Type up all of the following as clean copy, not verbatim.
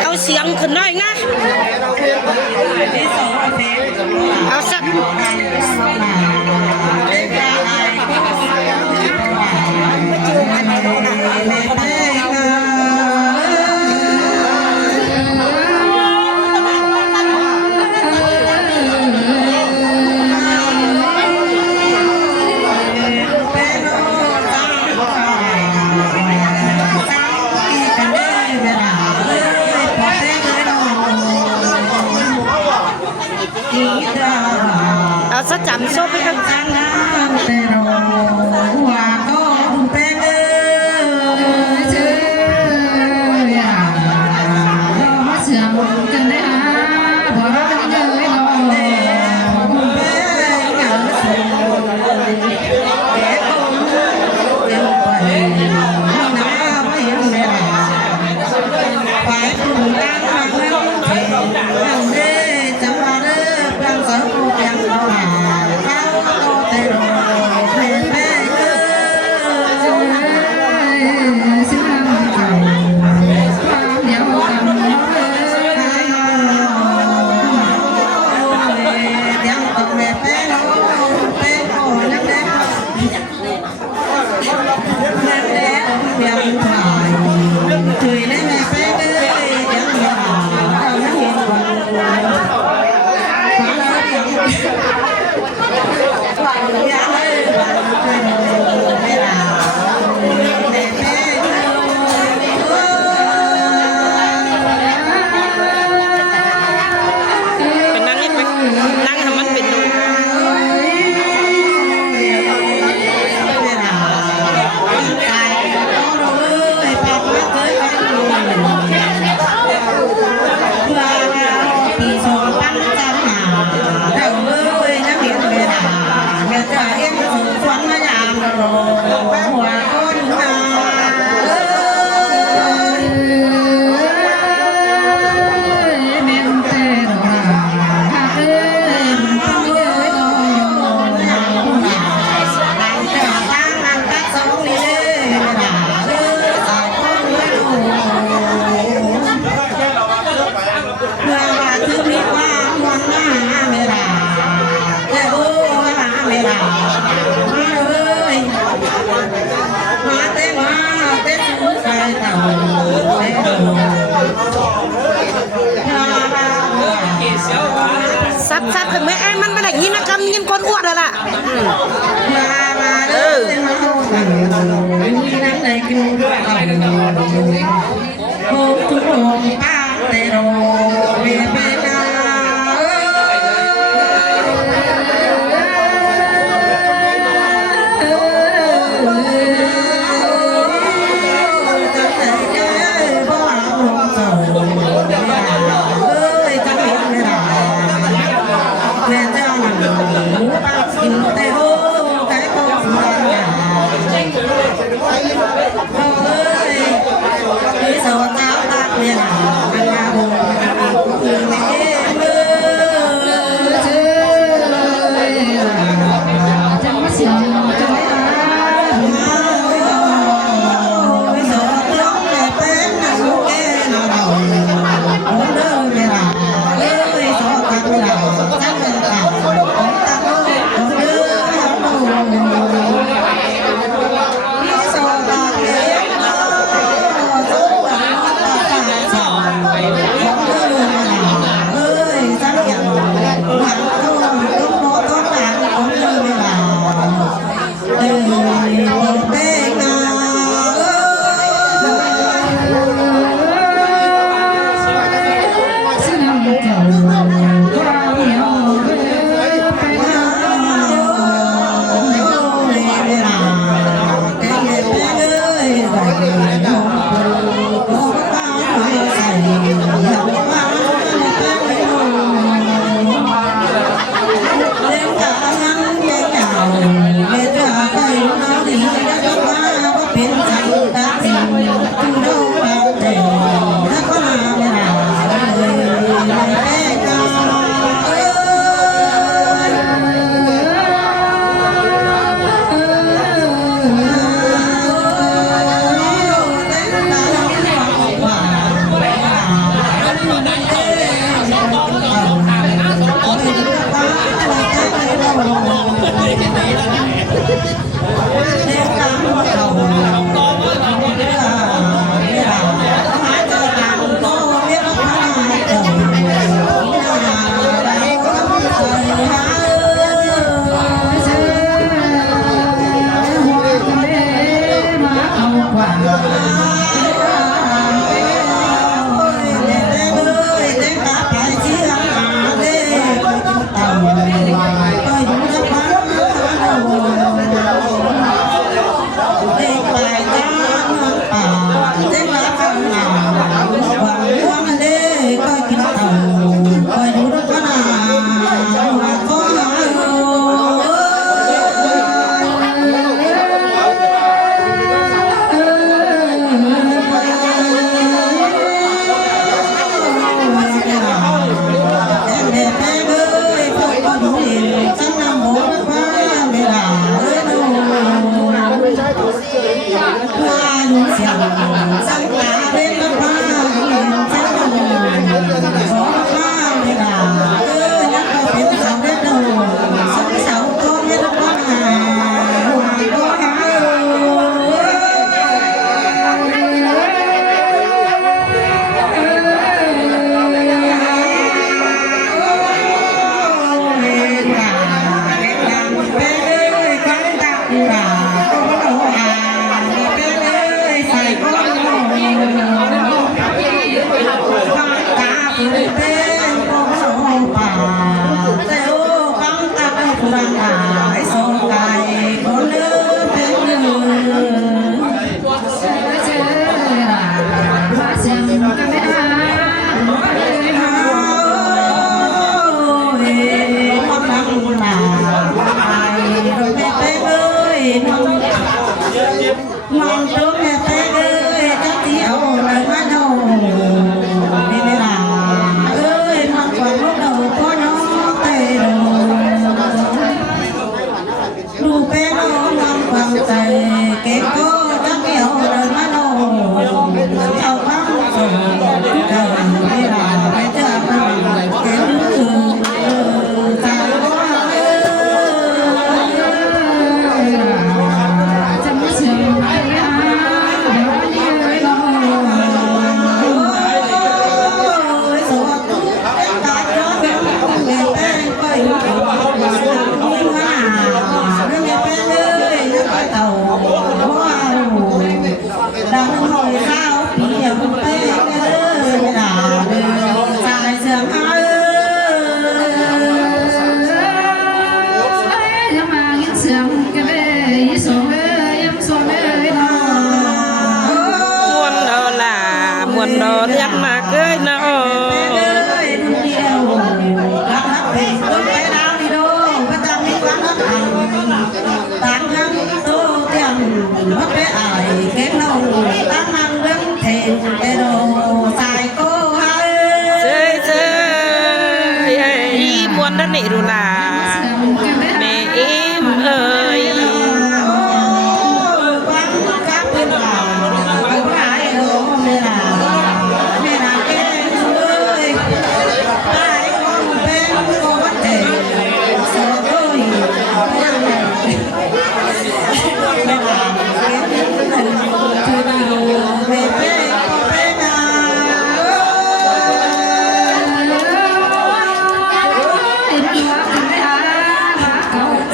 เอาเสียงขึ้นหน่อยนะเอาสักเอาสักจำโซ่ไปกันซับถึงแม่มันไม่ได้ยินนะคำยินคนอ้วนเลยล่ะHãy subscribe cho kênh Ghiền Mì Gõ để không bỏ lỡ มองดูแม่แต่เอ้ยจะเที่ยวเลยมาโน่ไม่ได้ลาเอ้ยมองก่อนลูกเราพ่อน้องเตะลูกเป็นน้องมองความใจเก็บก็จะเที่ยวเลยมาโน่เอาบ้างส่งเดินไม่ลาไม่เจอมันเก็บดูใจว่าจะไม่เชื่อใครอ่ะดังหอยข้าวเปียกเต้ไม่ด่าเลยสายเสื่อมอ้ายยังมายินเสียงกันเลยยิ่งส่งเลยยิ่งส่งเลยนะมวนเดอล่ะมวนเดอเรียกมาเกยนะโอ้ต่างทั้งโตเตียงมัดไปอายเก็บเราต่างนั่งเรื่องเทนไปโดสายโก้ให้เจ้ยเจ้ยมวนนั่นนี่ดูล่ะแม่อิมเอ้ยฟังกับเป็นหลานเอาหายโดไม่ลาไม่ลาแก่เอ้ยหายคนเป็นโกวัดเตะสอดโอ้ยไม่ลาเก็บคือดูไม่เป็นก็เป็นอ่ะ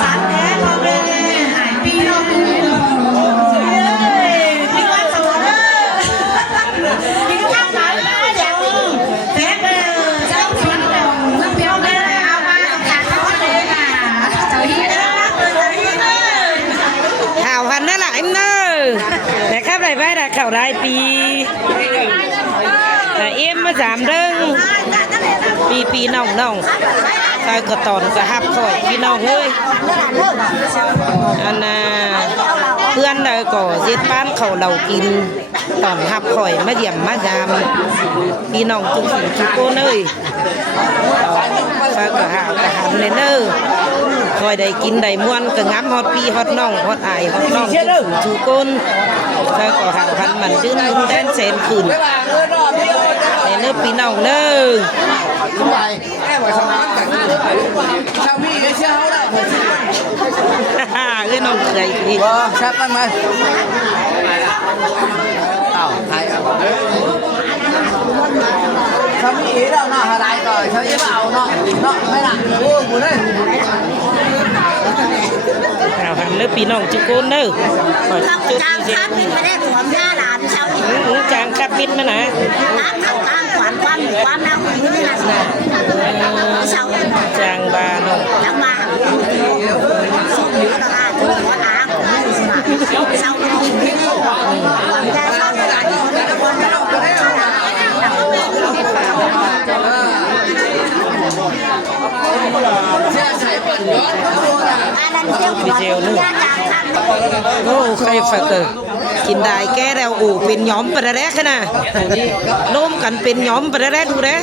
สันแท้ก็เป็นหายปีนอกเลยพี่ว่าสวยพี่ข้าวสารอย่างแท้เลยเจ้าพินน้ำเปียวเลยเอามาจากเขาเลยค่ะเจ้าฮีนะเลย ข่าวพันนั่นแหละไอ้เนอแต่ข้าไรไปแต่ข่าวรายปีแต่เอ็มมา3 เรื่องปีน้องใครก็ตอนก็ฮับข่อยพี่น้องเอ้ยอันน่ะเพื่อนเลยก็เจ็ดบ้านเขาเรากินตอนฮับข่อยมาเยี่ยมมายามพี่น้องจุกสิงจุกโก้เอ้ยใครก็หาแต่หันเลยเนอคอยได้กินได้ม่วนก็งับฮอดพี่ฮอดน้องฮอดอายฮอดน้องจุกสิงจุกโก้ใครก็หาพันมันชื่นแดนเซนคืนในเนื้อพี่น้องเนอเอ้ยน้องเคยพี่ครับมันมาเต่าไทยชาวมีเราเนาะอะไรก่อนชาวยี่เปล่าเนาะไม่หลังโอ้บุญเลยข่าวหันเนื้อพี่น้องจุกโก้เนอจางคับบินไม่ได้สวมหน้าหลานเช้านี้จางคับบินมานะน้ำข้างกลางขวานความน้ำอยู่นี่นะเช้าจางบาโนจางบาส่งเนื้อละทุกคนอาของนี่สิมาเช้านี้ความใจเช้านี้หลายคนแต่คนไม่ต้องคนเช้านี้อันนั้นเจ้าของยาจางคับโอ้ใครฝากเกอกินได้แก่แล้วโอ้เป็นย้อมปะแรกนะโน้มกันเป็นย้อมปะแรกดูเด้